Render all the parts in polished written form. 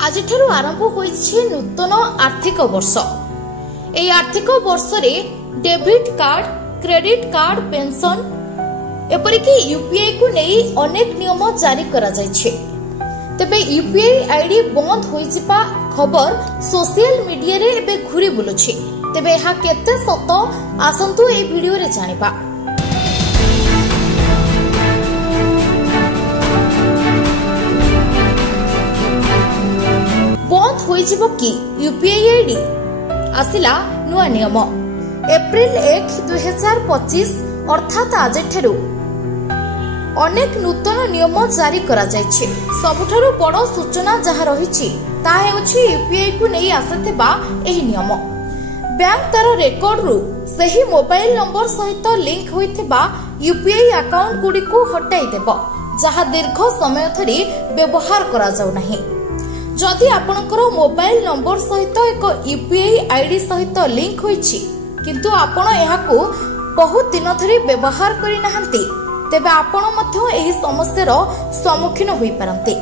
आज आरंभ होइछि नूतन आर्थिक वर्ष। एई आर्थिक वर्ष रे debit card, credit card, pension एपरिक यूपीआई को नहीं अनेक नियम जारी करा जाइछे। तेबे यूपीआई आईडी बंद होइजिबा खबर सोशल मीडिया रे एबे घुरी बुलुछि। तेबे एहा केते सत आसंतु ए वीडियो रे जानिबा। बंद होइजिबो कि यूपीआई आईडी? आसिला नुआ नियम एप्रिल 1, 2025 अर्थात आजेठेरु अनेक नूतन नियम जारी करा जायछि। सबुठारु बड़ सूचना जहा रहिछि ता हेउछि यूपीआई को नै आसथिबा एही नियम। बैंक तार रेकर्ड रु सही मोबाइल नंबर सहित लिंक होइथिबा यूपीआई अकाउंट गुडी को हटाई देबो जहा दीर्घ समय धरि व्यवहार करा जाउ नाही। जदि आपनकर मोबाइल नंबर सहित एक यूपीआई आईडी सहित लिंक होइछि किंतु आपण एहाकू बहुत दिन धरि व्यवहार करि नाहंती तेबे आपण मध्य एही समस्यार सम्मुखीन होई पारंती।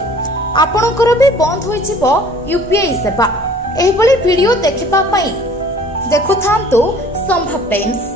आपणकर भी बंद होइजिबो यूपीआई सेवा। एही भली वीडियो देखिबा पई देखुथांतु संभव टाइम्स।